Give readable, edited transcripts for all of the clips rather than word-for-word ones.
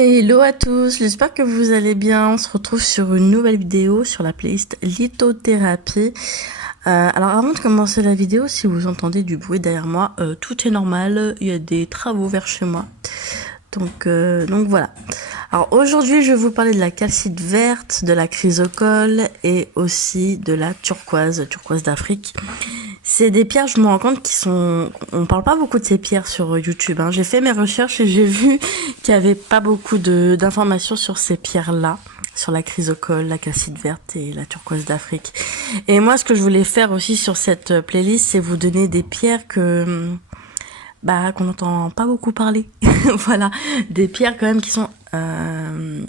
Hello à tous, j'espère que vous allez bien. On se retrouve sur une nouvelle vidéo sur la playlist lithothérapie. Alors avant de commencer la vidéo, si vous entendez du bruit derrière moi, tout est normal, il y a des travaux vers chez moi. Donc voilà. Alors aujourd'hui, je vais vous parler de la calcite verte, de la chrysocole et aussi de la turquoise d'Afrique. C'est des pierres, je me rends compte, on parle pas beaucoup de ces pierres sur YouTube, hein. J'ai fait mes recherches et j'ai vu qu'il y avait pas beaucoup d'informations sur ces pierres-là, sur la chrysocole, la calcite verte et la turquoise d'Afrique. Et moi, ce que je voulais faire aussi sur cette playlist, c'est vous donner des pierres qu'on n'entend pas beaucoup parler. Voilà, des pierres quand même qui sont, ouais,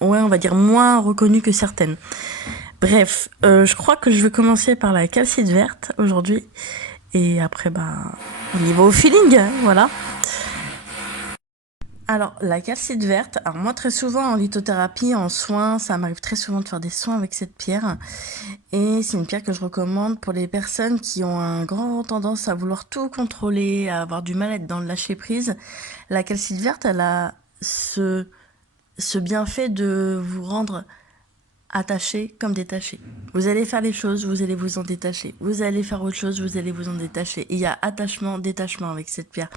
on va dire moins reconnues que certaines. Bref, je crois que je vais commencer par la calcite verte aujourd'hui. Et après, on y va au feeling, hein, voilà. Alors, la calcite verte, alors moi très souvent en lithothérapie, en soins, ça m'arrive très souvent de faire des soins avec cette pierre. Et c'est une pierre que je recommande pour les personnes qui ont un grand tendance à vouloir tout contrôler, à avoir du mal à être dans le lâcher prise. La calcite verte, elle a ce bienfait de vous rendre attaché comme détaché. Vous allez faire les choses, vous allez vous en détacher. Vous allez faire autre chose, vous allez vous en détacher. Il y a attachement, détachement avec cette pierre.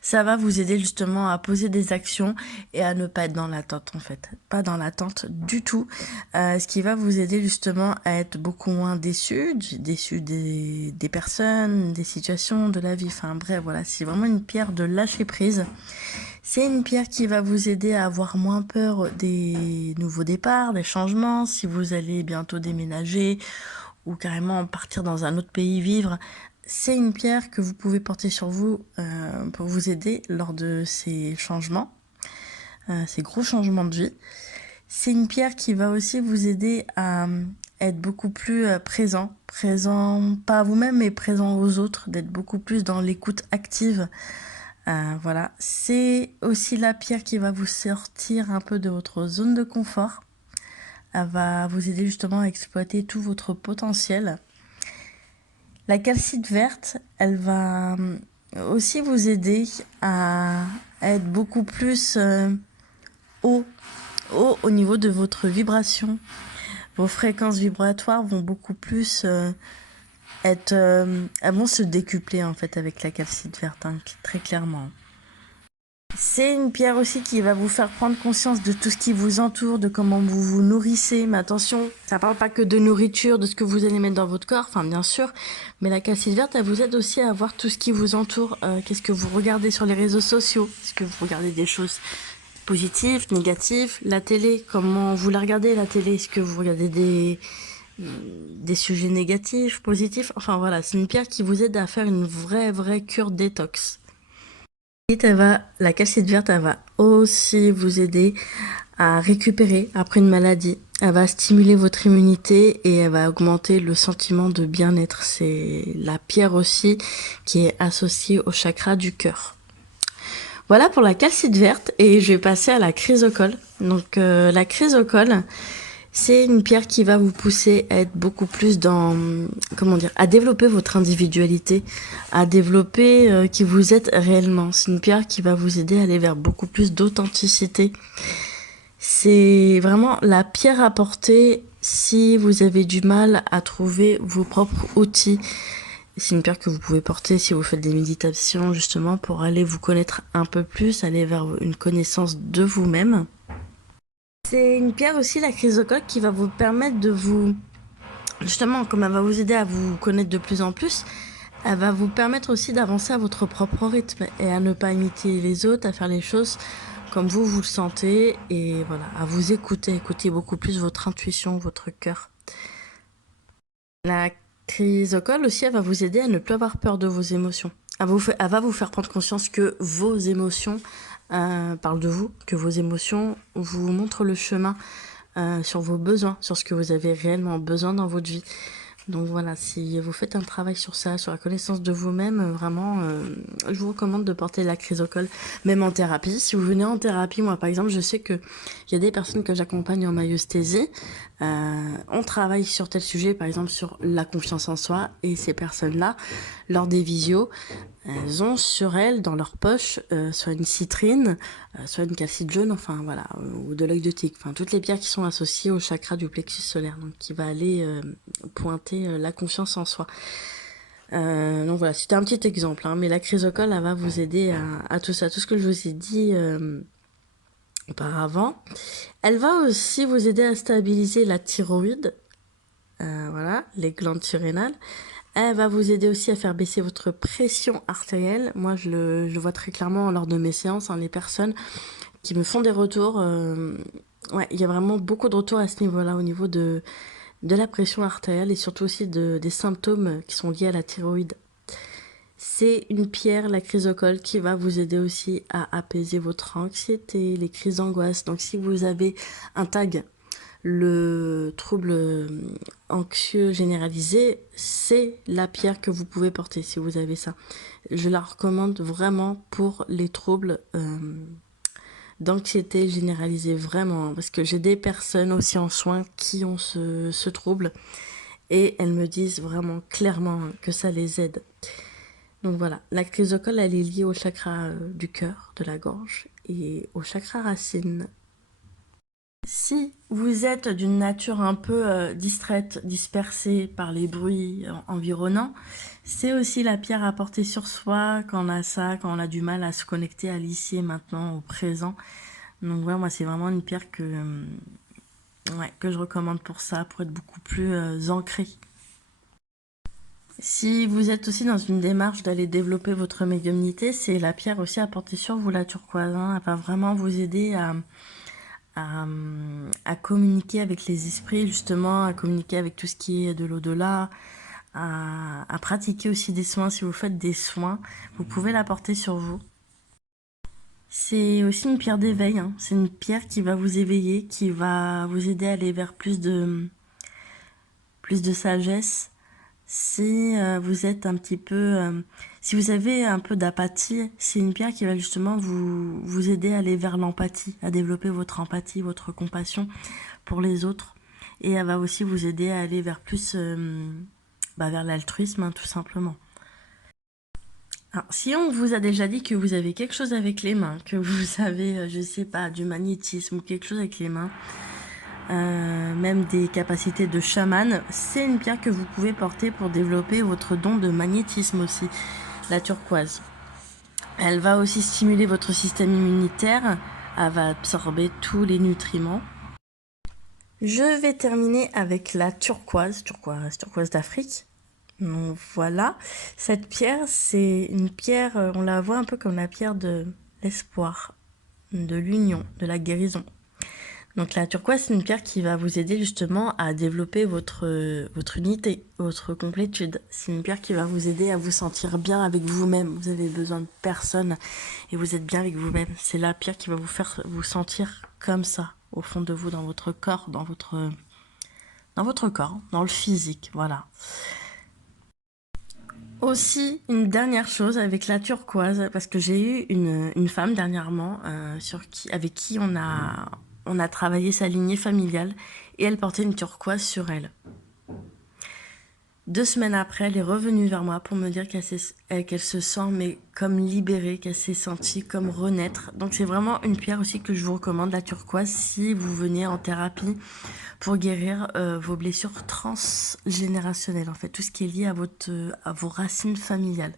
Ça va vous aider justement à poser des actions et à ne pas être dans l'attente en fait. Pas dans l'attente du tout. Ce qui va vous aider justement à être beaucoup moins déçu des personnes, des situations, de la vie. Enfin bref, voilà, c'est vraiment une pierre de lâcher prise. C'est une pierre qui va vous aider à avoir moins peur des nouveaux départs, des changements, si vous allez bientôt déménager ou carrément partir dans un autre pays vivre. C'est une pierre que vous pouvez porter sur vous pour vous aider lors de ces changements, ces gros changements de vie. C'est une pierre qui va aussi vous aider à être beaucoup plus présent pas à vous-même mais présent aux autres, d'être beaucoup plus dans l'écoute active. Voilà, c'est aussi la pierre qui va vous sortir un peu de votre zone de confort. Elle va vous aider justement à exploiter tout votre potentiel. La calcite verte, elle va aussi vous aider à être beaucoup plus haut, haut au niveau de votre vibration. Vos fréquences vibratoires vont beaucoup plus elles vont se décupler en fait avec la calcite verte, hein, très clairement. C'est une pierre aussi qui va vous faire prendre conscience de tout ce qui vous entoure, de comment vous vous nourrissez. Mais attention, ça parle pas que de nourriture, de ce que vous allez mettre dans votre corps, enfin bien sûr. Mais la calcite verte, elle vous aide aussi à voir tout ce qui vous entoure. Qu'est-ce que vous regardez sur les réseaux sociaux? Est-ce que vous regardez des choses positives, négatives? La télé, comment vous la regardez la télé? Est-ce que vous regardez des sujets négatifs, positifs? Enfin voilà, c'est une pierre qui vous aide à faire une vraie cure détox. La calcite verte, elle va aussi vous aider à récupérer après une maladie. Elle va stimuler votre immunité et elle va augmenter le sentiment de bien-être. C'est la pierre aussi qui est associée au chakra du cœur. Voilà pour la calcite verte et je vais passer à la chrysocole. Donc la chrysocole, c'est une pierre qui va vous pousser à être beaucoup plus dans, comment dire, à développer votre individualité, à développer qui vous êtes réellement. C'est une pierre qui va vous aider à aller vers beaucoup plus d'authenticité. C'est vraiment la pierre à porter si vous avez du mal à trouver vos propres outils. C'est une pierre que vous pouvez porter si vous faites des méditations justement pour aller vous connaître un peu plus, aller vers une connaissance de vous-même. C'est une pierre aussi, la chrysocole, qui va vous permettre de vous... Justement, comme elle va vous aider à vous connaître de plus en plus, elle va vous permettre aussi d'avancer à votre propre rythme et à ne pas imiter les autres, à faire les choses comme vous le sentez et voilà, à vous écouter beaucoup plus votre intuition, votre cœur. La chrysocole aussi, elle va vous aider à ne plus avoir peur de vos émotions. Elle va vous faire prendre conscience que vos émotions parlent de vous, que vos émotions vous montrent le chemin sur vos besoins, sur ce que vous avez réellement besoin dans votre vie. Donc voilà, si vous faites un travail sur ça, sur la connaissance de vous-même, vraiment, je vous recommande de porter la chrysocole, même en thérapie. Si vous venez en thérapie, moi par exemple, je sais que il y a des personnes que j'accompagne en maïeusthésie, on travaille sur tel sujet, par exemple sur la confiance en soi, et ces personnes-là, lors des visios, elles ont sur elles, dans leur poche, soit une citrine, soit une calcite jaune, enfin voilà, ou de l'œil de tigre, enfin toutes les pierres qui sont associées au chakra du plexus solaire, donc qui va aller pointer la confiance en soi. Donc voilà, c'était un petit exemple, hein, mais la chrysocole, elle va vous aider à tout ça, tout ce que je vous ai dit auparavant. Elle va aussi vous aider à stabiliser la thyroïde, voilà, les glandes surrénales. Elle va vous aider aussi à faire baisser votre pression artérielle. Moi, je le vois très clairement lors de mes séances, hein, les personnes qui me font des retours. Ouais, il y a vraiment beaucoup de retours à ce niveau-là, au niveau de la pression artérielle et surtout aussi des symptômes qui sont liés à la thyroïde. C'est une pierre, la chrysocole, qui va vous aider aussi à apaiser votre anxiété, les crises d'angoisse. Donc si vous avez un tag, le trouble anxieux généralisé, c'est la pierre que vous pouvez porter si vous avez ça. Je la recommande vraiment pour les troubles d'anxiété généralisée, vraiment, parce que j'ai des personnes aussi en soins qui ont ce trouble et elles me disent vraiment clairement que ça les aide. Donc voilà, la chrysocole, elle est liée au chakra du cœur, de la gorge et au chakra racine. Si vous êtes d'une nature un peu distraite, dispersée par les bruits environnants, c'est aussi la pierre à porter sur soi quand on a ça, quand on a du mal à se connecter à l'ici et maintenant, au présent. Donc voilà, moi c'est vraiment une pierre que je recommande pour ça, pour être beaucoup plus ancré. Si vous êtes aussi dans une démarche d'aller développer votre médiumnité, c'est la pierre aussi à porter sur vous, la turquoise, hein. Elle va vraiment vous aider à communiquer avec les esprits, justement, à communiquer avec tout ce qui est de l'au-delà, à pratiquer aussi des soins. Si vous faites des soins, vous pouvez la porter sur vous. C'est aussi une pierre d'éveil, hein. C'est une pierre qui va vous éveiller, qui va vous aider à aller vers plus de sagesse. Si vous êtes un petit peu... si vous avez un peu d'apathie, c'est une pierre qui va justement vous aider à aller vers l'empathie, à développer votre empathie, votre compassion pour les autres. Et elle va aussi vous aider à aller vers plus... vers l'altruisme, hein, tout simplement. Alors, si on vous a déjà dit que vous avez quelque chose avec les mains, que vous avez, je sais pas, du magnétisme ou quelque chose avec les mains, même des capacités de chaman, c'est une pierre que vous pouvez porter pour développer votre don de magnétisme aussi, la turquoise. Elle va aussi stimuler votre système immunitaire, elle va absorber tous les nutriments. Je vais terminer avec la turquoise d'Afrique. Donc voilà, cette pierre, c'est une pierre, on la voit un peu comme la pierre de l'espoir, de l'union, de la guérison. Donc la turquoise, c'est une pierre qui va vous aider justement à développer votre unité, votre complétude. C'est une pierre qui va vous aider à vous sentir bien avec vous-même. Vous avez besoin de personne et vous êtes bien avec vous-même. C'est la pierre qui va vous faire vous sentir comme ça, au fond de vous, dans votre corps, dans votre corps, dans le physique, voilà. Aussi, une dernière chose avec la turquoise, parce que j'ai eu une femme dernièrement avec qui on a travaillé sa lignée familiale et elle portait une turquoise sur elle. 2 semaines après, elle est revenue vers moi pour me dire qu'elle se sent mais comme libérée, qu'elle s'est sentie comme renaître. Donc c'est vraiment une pierre aussi que je vous recommande, la turquoise, si vous venez en thérapie pour guérir vos blessures transgénérationnelles, en fait, tout ce qui est lié à vos racines familiales.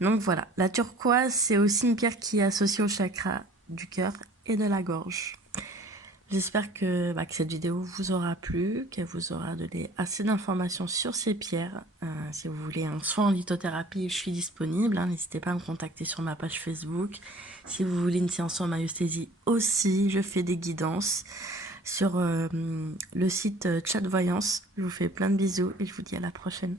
Donc voilà, la turquoise, c'est aussi une pierre qui est associée au chakra du cœur et de la gorge. J'espère que cette vidéo vous aura plu, qu'elle vous aura donné assez d'informations sur ces pierres. Si vous voulez un soin en lithothérapie, je suis disponible, hein, n'hésitez pas à me contacter sur ma page Facebook. Si vous voulez une séance en maïeusthésie aussi, je fais des guidances sur le site Chat Voyance. Je vous fais plein de bisous et je vous dis à la prochaine.